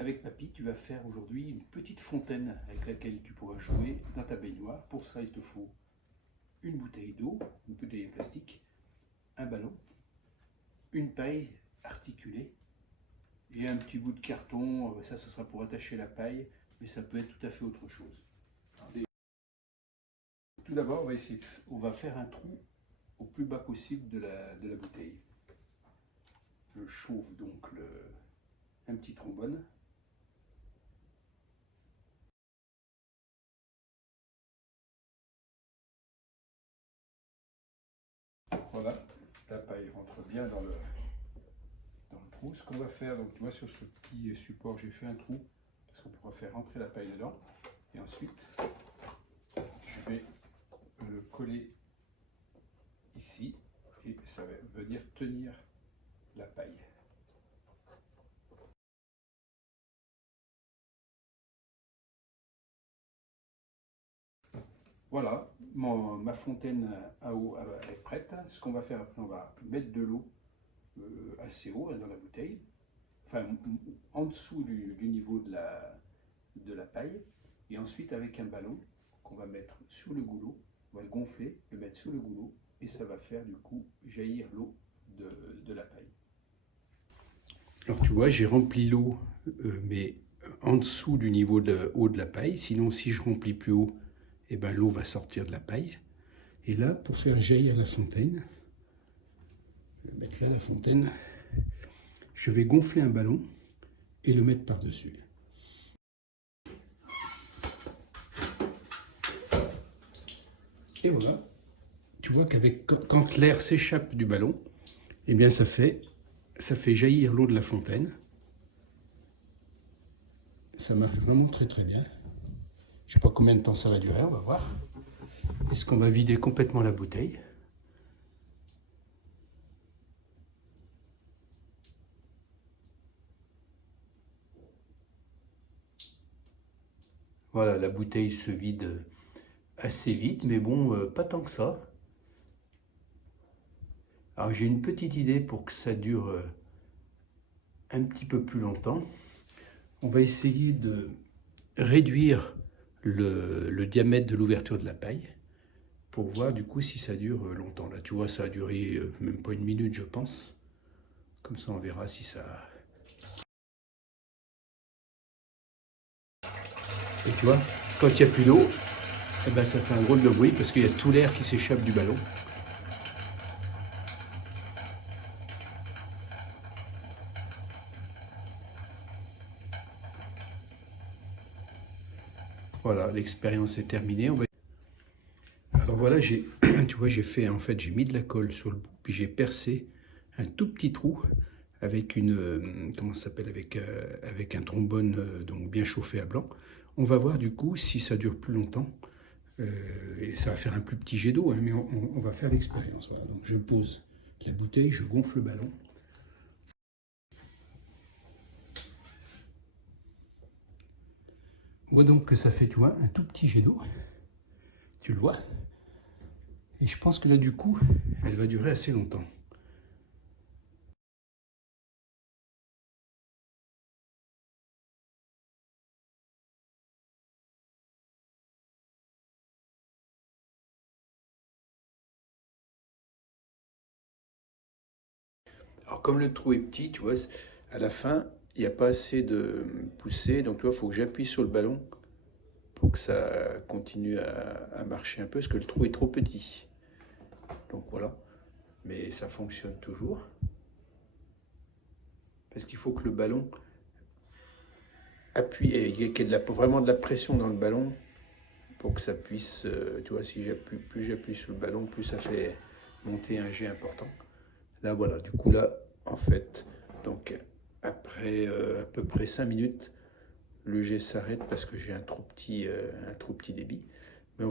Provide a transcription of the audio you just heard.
Avec papy, tu vas faire aujourd'hui une petite fontaine avec laquelle tu pourras jouer dans ta baignoire. Pour ça, il te faut une bouteille d'eau, une bouteille de plastique, un ballon, une paille articulée et un petit bout de carton. Ça sera pour attacher la paille, mais ça peut être tout à fait autre chose. Tout d'abord, on va faire un trou au plus bas possible de la bouteille. Je chauffe donc un petit trombone. Voilà, la paille rentre bien dans le trou. Ce qu'on va faire, donc tu vois, sur ce petit support, j'ai fait un trou parce qu'on pourra faire rentrer la paille dedans. Et ensuite, je vais le coller ici et ça va venir tenir la paille. Voilà, ma fontaine à eau est prête. Ce qu'on va faire après, on va mettre de l'eau assez haut dans la bouteille, enfin en dessous du niveau de la paille, et ensuite avec un ballon qu'on va mettre sous le goulot, on va le gonfler, le mettre sous le goulot, et ça va faire du coup jaillir l'eau de la paille. Alors tu vois, j'ai rempli l'eau, mais en dessous du niveau haut de la paille, sinon si je remplis plus haut, eh ben, l'eau va sortir de la paille. Et là, pour faire jaillir la fontaine, je vais mettre là la fontaine, je vais gonfler un ballon et le mettre par-dessus. Et voilà, tu vois quand l'air s'échappe du ballon, eh bien ça fait jaillir l'eau de la fontaine. Ça marche vraiment très très bien. Je ne sais pas combien de temps ça va durer, on va voir. Est-ce qu'on va vider complètement la bouteille? Voilà, la bouteille se vide assez vite, mais bon, pas tant que ça. Alors j'ai une petite idée pour que ça dure un petit peu plus longtemps. On va essayer de réduire le diamètre de l'ouverture de la paille pour voir du coup si ça dure longtemps. Là tu vois, ça a duré même pas une minute je pense. Comme ça on verra si ça... Et tu vois, quand il n'y a plus d'eau, eh ben, ça fait un drôle de bruit parce qu'il y a tout l'air qui s'échappe du ballon. Voilà, l'expérience est terminée. Alors voilà, tu vois, en fait, j'ai mis de la colle sur le bout, puis j'ai percé un tout petit trou avec comment ça s'appelle, avec un trombone donc bien chauffé à blanc. On va voir du coup si ça dure plus longtemps. Et ça va faire un plus petit jet d'eau, hein, mais on va faire l'expérience. Voilà, donc je pose la bouteille, je gonfle le ballon. On voit donc que ça fait, tu vois, un tout petit jet d'eau. Tu le vois. Et je pense que là, du coup, elle va durer assez longtemps. Alors comme le trou est petit, tu vois, à la fin, il n'y a pas assez de poussée, donc tu vois, il faut que j'appuie sur le ballon pour que ça continue à marcher un peu, parce que le trou est trop petit. Donc voilà, mais ça fonctionne toujours. Parce qu'il faut que le ballon appuie, et qu'il y ait vraiment de la pression dans le ballon pour que ça puisse, tu vois, si plus j'appuie sur le ballon, plus ça fait monter un jet important. Là, voilà, du coup, là, en fait, donc après à peu près 5 minutes, le jet s'arrête parce que j'ai un trop petit débit.